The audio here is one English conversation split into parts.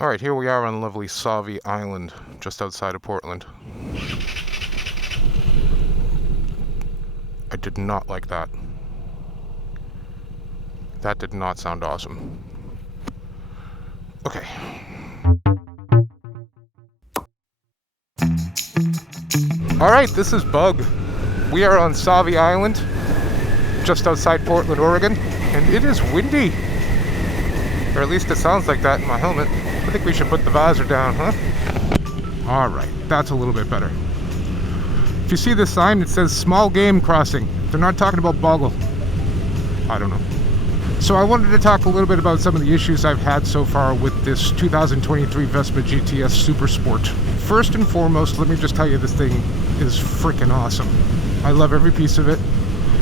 Alright, here we are on lovely Sauvie Island, just outside of Portland. I did not like that. That did not sound awesome. Okay. Alright, this is Bug. We are on Sauvie Island, just outside Portland, Oregon, and it is windy. Or at least it sounds like that in my helmet. I think we should put the visor down, huh? Alright, that's a little bit better. If you see this sign, it says small game crossing. They're not talking about boggle. I don't know. So I wanted to talk a little bit about some of the issues I've had so far with this 2023 Vespa GTS Super Sport. First and foremost, let me just tell you, this thing is freaking awesome. I love every piece of it.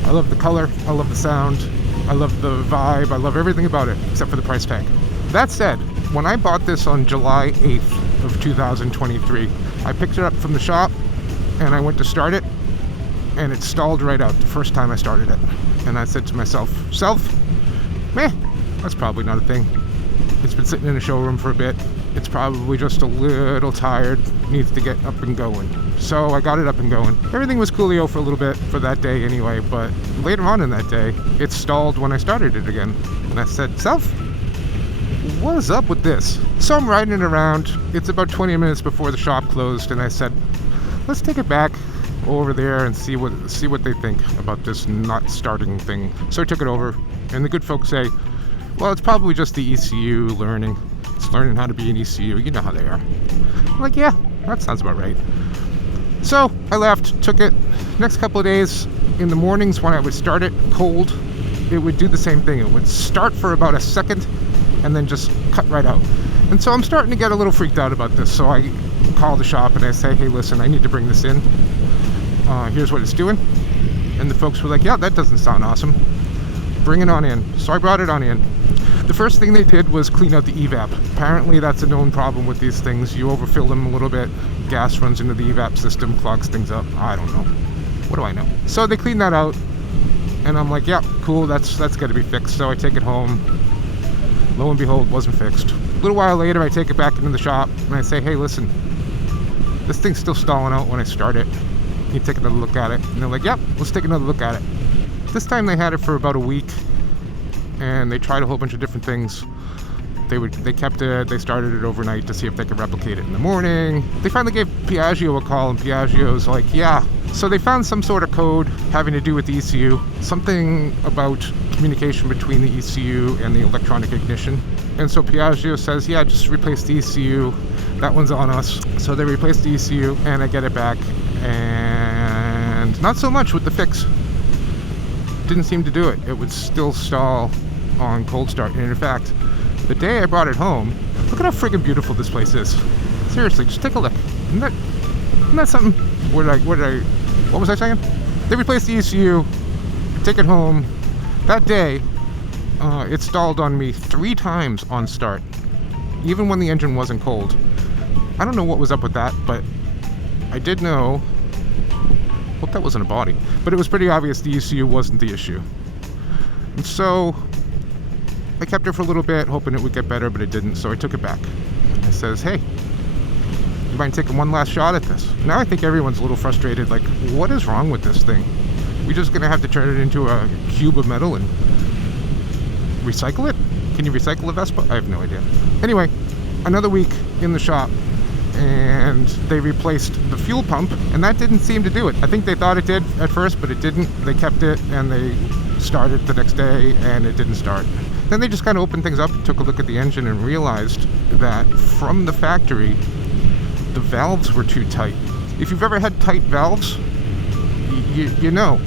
I love the color, I love the sound, I love the vibe, I love everything about it, except for the price tag. That said, when I bought this on July 8th of 2023, I picked it up from the shop and I went to start it, and it stalled right out the first time I started it. And I said to myself, meh, that's probably not a thing. It's been sitting in a showroom for a bit. It's probably just a little tired, needs to get up and going. So I got it up and going. Everything was coolio for a little bit for that day anyway, but later on in that day, it stalled when I started it again. And I said, Self, what is up with this? So I'm riding it around. It's about 20 minutes before the shop closed, and I said, let's take it back over there and see what they think about this not starting thing. So I took it over, and the good folks say, well, it's probably just the ECU learning. It's learning how to be an ECU. You know how they are. I'm like, yeah, that sounds about right. So I left, took it. Next couple of days, in the mornings when I would start it cold, it would do the same thing. It would start for about a second and then just cut right out. And so I'm starting to get a little freaked out about this. So I call the shop and I say, hey, listen, I need to bring this in. Here's what it's doing. And the folks were like, yeah, that doesn't sound awesome. Bring it on in. So I brought it on in. The first thing they did was clean out the EVAP. Apparently that's a known problem with these things. You overfill them a little bit, gas runs into the EVAP system, clogs things up. I don't know. What do I know? So they cleaned that out, and I'm like, yeah, cool, that's got to be fixed. So I take it home. Lo and behold, wasn't fixed. A little while later, I take it back into the shop, and I say, hey, listen, this thing's still stalling out when I start it. Can you take another look at it? And they're like, yep, let's take another look at it. This time they had it for about a week, and they tried a whole bunch of different things. They kept it, they started it overnight to see if they could replicate it in the morning. They finally gave Piaggio a call, and Piaggio's like, yeah. So they found some sort of code having to do with the ECU, something about communication between the ECU and the electronic ignition. And so Piaggio says, yeah, just replace the ECU. That one's on us. So they replaced the ECU, and I get it back, and not so much with the fix. Didn't seem to do it. It would still stall on cold start. And in fact, the day I brought it home, look at how friggin' beautiful this place is. Seriously, just take a look. Isn't that something? What was I saying? They replaced the ECU, take it home. That day, it stalled on me 3 times on start, even when the engine wasn't cold. I don't know what was up with that, but I did know. Hope that wasn't a body, but it was pretty obvious the ECU wasn't the issue. And so I kept it for a little bit, hoping it would get better, but it didn't, so I took it back. I says, hey, you mind taking one last shot at this? Now I think everyone's a little frustrated, like, what is wrong with this thing? We just gonna have to turn it into a cube of metal and recycle it? Can you recycle a Vespa? I have no idea. Anyway, another week in the shop, and they replaced the fuel pump, and that didn't seem to do it. I think they thought it did at first, but it didn't. They kept it, and they started the next day, and it didn't start. Then they just kind of opened things up, took a look at the engine, and realized that from the factory, the valves were too tight. If you've ever had tight valves, you know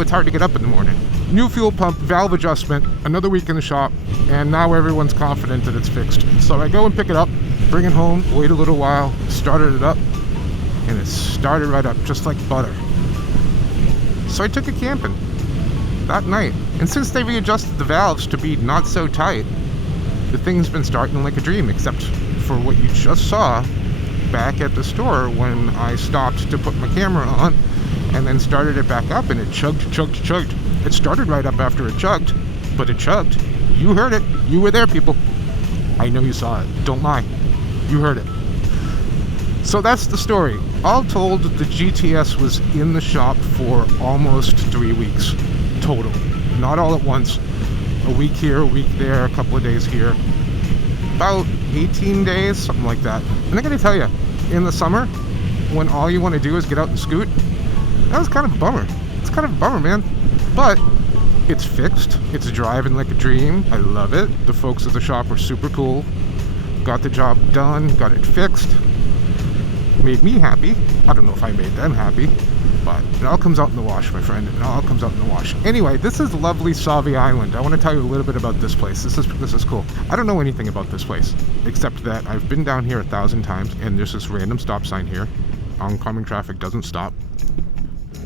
it's hard to get up in the morning. New fuel pump, valve adjustment, another week in the shop, and now everyone's confident that it's fixed. So I go and pick it up, bring it home, wait a little while, started it up, and it started right up, just like butter. So I took it camping that night, and since they readjusted the valves to be not so tight, the thing's been starting like a dream, except for what you just saw back at the store when I stopped to put my camera on and then started it back up, and it chugged. It started right up after it chugged, but it chugged. You heard it. You were there, people. I know you saw it. Don't lie. You heard it. So that's the story. All told, the GTS was in the shop for almost 3 weeks total. Not all at once. A week here, a week there, a couple of days here. About 18 days, something like that. And I gotta tell you, in the summer, when all you want to do is get out and scoot, that was kind of a bummer. It's kind of a bummer, man. But it's fixed. It's driving like a dream. I love it. The folks at the shop were super cool. Got the job done, got it fixed. Made me happy. I don't know if I made them happy, but it all comes out in the wash, my friend. It all comes out in the wash. Anyway, this is lovely Sauvie Island. I want to tell you a little bit about this place. This is cool. I don't know anything about this place, except that I've been down here 1,000 times, and there's this random stop sign here. Oncoming traffic doesn't stop.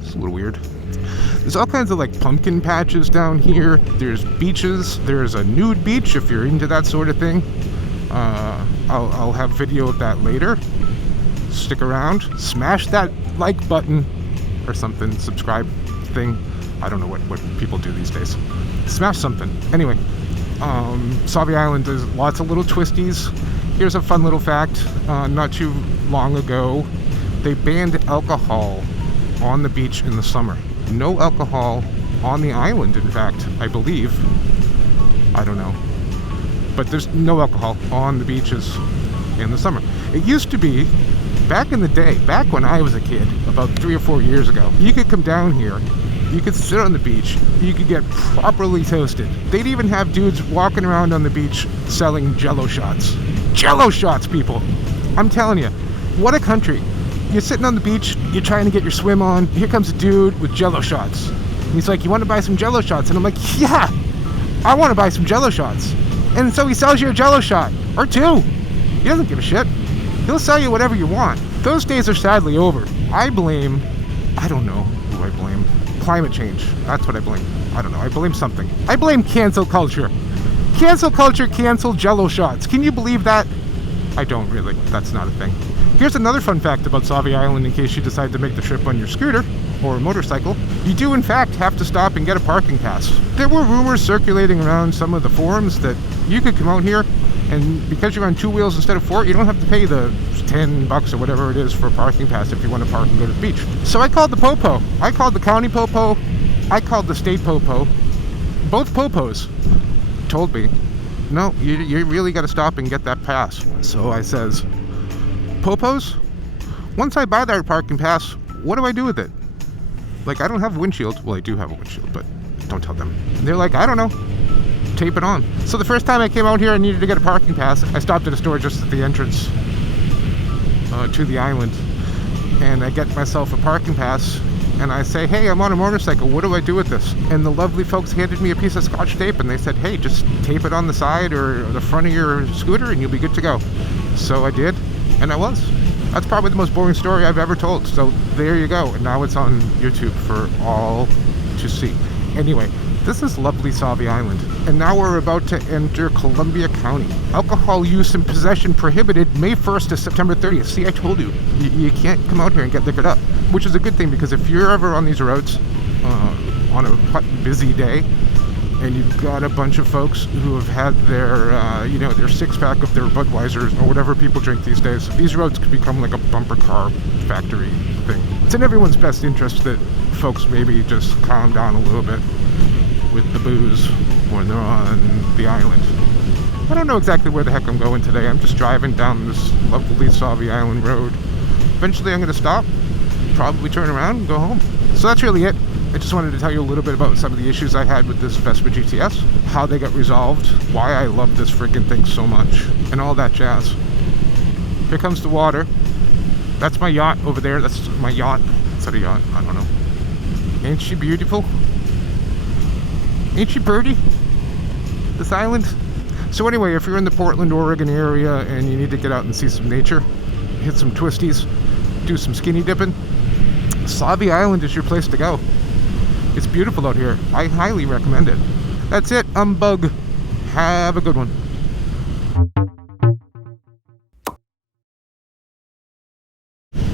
It's a little weird. There's all kinds of like pumpkin patches down here. There's beaches. There's a nude beach if you're into that sort of thing. I'll have video of that later. Stick around, smash that like button or something, subscribe thing. I don't know what people do these days. Smash something. Anyway, Sauvie Island does lots of little twisties. Here's a fun little fact. Not too long ago, they banned alcohol on the beach in the summer. No alcohol on the island, in fact, I believe. I don't know. But there's no alcohol on the beaches in the summer. It used to be, back in the day, back when I was a kid, about 3 or 4 years ago, you could come down here, you could sit on the beach, you could get properly toasted. They'd even have dudes walking around on the beach selling jello shots. Jello shots, people! I'm telling you, what a country. You're sitting on the beach, you're trying to get your swim on, here comes a dude with jello shots. And he's like, you want to buy some jello shots? And I'm like, yeah, I want to buy some jello shots. And so he sells you a jello shot, or 2. He doesn't give a shit. He'll sell you whatever you want. Those days are sadly over. I don't know who I blame. Climate change. That's what I blame. I don't know. I blame something. I blame cancel culture. Cancel culture canceled jello shots. Can you believe that? I don't really. That's not a thing. Here's another fun fact about Sauvie Island in case you decide to make the trip on your scooter or motorcycle. You do in fact have to stop and get a parking pass. There were rumors circulating around some of the forums that you could come out here and because you're on 2 wheels instead of 4, you don't have to pay the $10 or whatever it is for a parking pass if you want to park and go to the beach. So I called the popo. I called the county popo. I called the state popo. Both popos told me, no, you really got to stop and get that pass. So I says, popos, once I buy that parking pass, what do I do with it? Like, I don't have a windshield. Well, I do have a windshield, but don't tell them. And they're like, I don't know. Tape it on. So the first time I came out here, I needed to get a parking pass. I stopped at a store just at the entrance to the island, and I get myself a parking pass, and I say, hey, I'm on a motorcycle. What do I do with this? And the lovely folks handed me a piece of Scotch tape, and they said, hey, just tape it on the side or the front of your scooter, and you'll be good to go. So I did, and I was. That's probably the most boring story I've ever told. So there you go. And now it's on YouTube for all to see. Anyway, this is lovely Sauvie Island. And now we're about to enter Columbia County. Alcohol use and possession prohibited May 1st to September 30th. See, I told you. You can't come out here and get liquored up. Which is a good thing because if you're ever on these roads on a hot, busy day, and you've got a bunch of folks who have had their, their 6-pack of their Budweisers or whatever people drink these days, these roads could become like a bumper car factory thing. It's in everyone's best interest that folks maybe just calm down a little bit with the booze when they're on the island. I don't know exactly where the heck I'm going today. I'm just driving down this lovely Sauvie Island road. Eventually I'm going to stop, probably turn around and go home. So that's really it. I just wanted to tell you a little bit about some of the issues I had with this Vespa GTS, how they got resolved, why I love this freaking thing so much, and all that jazz. Here comes the water. That's my yacht over there. That's my yacht. Is that a yacht? I don't know. Ain't she beautiful? Ain't she pretty? This island? So anyway, if you're in the Portland, Oregon area and you need to get out and see some nature, hit some twisties, do some skinny dipping, Sauvie Island is your place to go. It's beautiful out here. I highly recommend it. That's it. I'm Bug. Have a good one.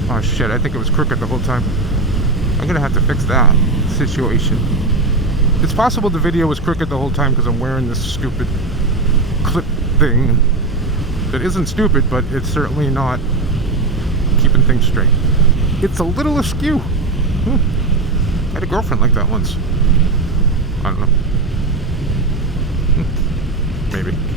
Oh shit, I think it was crooked the whole time. I'm gonna have to fix that situation. It's possible the video was crooked the whole time because I'm wearing this stupid clip thing that isn't stupid, but it's certainly not keeping things straight. It's a little askew. I had a girlfriend like that once. I don't know. Maybe.